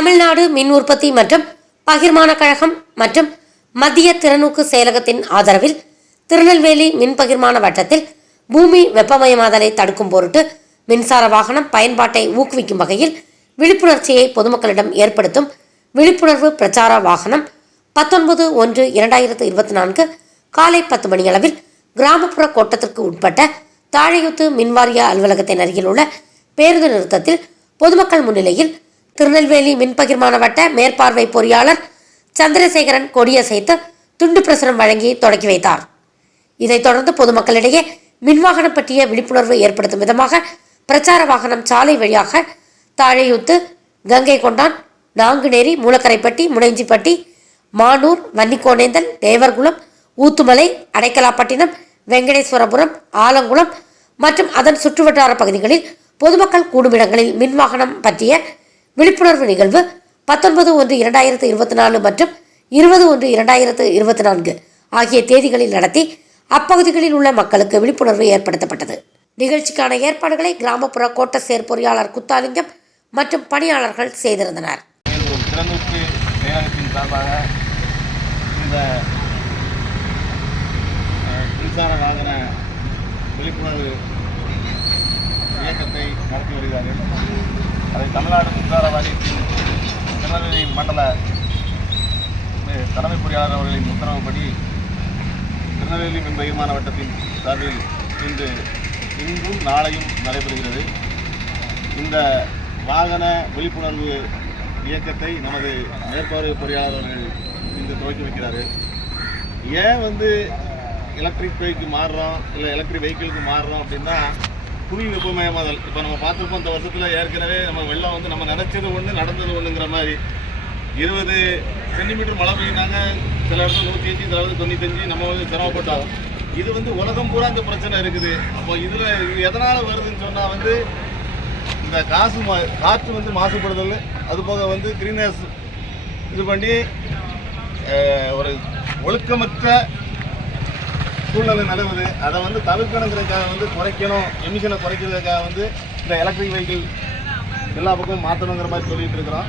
தமிழ்நாடு மின் உற்பத்தி மற்றும் பகிர்மான கழகம் மற்றும் மத்திய திறனூக்கு செயலகத்தின் ஆதரவில் திருநெல்வேலி மின் பகிர்மான வட்டத்தில் பூமி வெப்பமயமாதலை தடுக்கும் பொருட்டு மின்சார வாகனம் பயன்பாட்டை ஊக்குவிக்கும் வகையில் விழிப்புணர்ச்சியை பொதுமக்களிடம் ஏற்படுத்தும் விழிப்புணர்வு பிரச்சார வாகனம் பத்தொன்பது ஒன்று இரண்டாயிரத்து இருபத்தி நான்கு காலை பத்து மணியளவில் கிராமப்புற கோட்டத்திற்கு உட்பட்ட தாழையுத்து மின்வாரிய அலுவலகத்தின் அருகில் உள்ள பேருந்து நிறுத்தத்தில் பொதுமக்கள் முன்னிலையில் திருநெல்வேலி மின்பகிர்மான வட்ட மேற்பார்வை பொறியாளர் சந்திரசேகரன் கொடியசைத்து துண்டு பிரசுரம் வழங்கி தொடக்கி வைத்தார். இதைத் தொடர்ந்து பொதுமக்களிடையே மின்வாகனம் பற்றிய விழிப்புணர்வு ஏற்படுத்தும் விதமாக பிரச்சார வாகனம் சாலை வழியாக தாழையூத்து கங்கை கொண்டான் நாங்குநேரி மூலக்கரைப்பட்டி முனைஞ்சிப்பட்டி மானூர் வன்னிக்கோணேந்தல் தேவர்குளம் ஊத்துமலை அடைக்கலாப்பட்டினம் வெங்கடேஸ்வரபுரம் ஆலங்குளம் மற்றும் அதன் சுற்றுவட்டார பகுதிகளில் பொதுமக்கள் கூடும் இடங்களில் மின்வாகனம் பற்றிய விழிப்புணர்வு நிகழ்வு பத்தொன்பது ஒன்று இரண்டாயிரத்து இருபத்தி நாலு மற்றும் இருபது ஒன்று இரண்டாயிரத்து இருபத்தி நான்கு ஆகிய தேதிகளில் நடத்தி அப்பகுதிகளில் உள்ள மக்களுக்கு விழிப்புணர்வு ஏற்படுத்தப்பட்டது. நிகழ்ச்சிக்கான ஏற்பாடுகளை கிராமப்புற கோட்ட செயற்பொறியாளர் குத்தாலிங்கம் மற்றும் பணியாளர்கள் செய்திருந்தனர். மின்சார வாகன விழிப்புணர்வு இயக்கத்தை நடத்தி வருகிறார்கள். அதை தமிழ்நாடு மின்சார வாரியத்தின் திருநெல்வேலி மண்டல தலைமை பொறியாளர் அவர்களின் உத்தரவுப்படி திருநெல்வேலி மின் பகிர்மான வட்டத்தின் சார்பில் இன்று இன்றும் நாளையும் நடைபெறுகிறது. இந்த வாகன விழிப்புணர்வு இயக்கத்தை நமது மேற்பார்வை பொறியாளர் அவர்கள் இன்று துவக்கி வைக்கிறார்கள் ஏன் வந்து எலக்ட்ரிக் பைக்கு மாறுறோம்? இல்லை எலக்ட்ரிக் வெஹிக்கிளுக்கு மாறுறோம் அப்படின்னா புவி வெப்பமயமாதல் இப்போ நம்ம பார்த்துருப்போம் இந்த வருஷத்தில் ஏற்கனவே நம்ம வெள்ளம் வந்து நம்ம நினச்சது ஒன்று நடந்தது ஒன்றுங்கிற மாதிரி. இருபது சென்டிமீட்டர் மழை பெய்யினாங்க சில இடத்துல நூற்றி அஞ்சு சில இடத்துல தொண்ணூத்தஞ்சு நம்ம வந்து சிரமப்பட்டோம் இது வந்து உலகம் பூரா இந்த பிரச்சனை இருக்குது. அப்போ இதில் இது எதனால் வருதுன்னு சொன்னால் வந்து இந்த காசு மா காற்று வந்து மாசுபடுதல் அது போக வந்து கிரீனஸ் இது பண்ணி ஒரு ஒழுக்கமற்ற சூழ்நிலை நிலவுது அதை வந்து தவிர்க்கணுங்கிறதுக்காக வந்து குறைக்கணும். எமிஷனை குறைக்கிறதுக்காக வந்து இந்த எலக்ட்ரிக் வெஹிக்கிள் எல்லா பக்கமும் மாற்றணுங்கிற மாதிரி சொல்லிட்டு இருக்கிறோம்.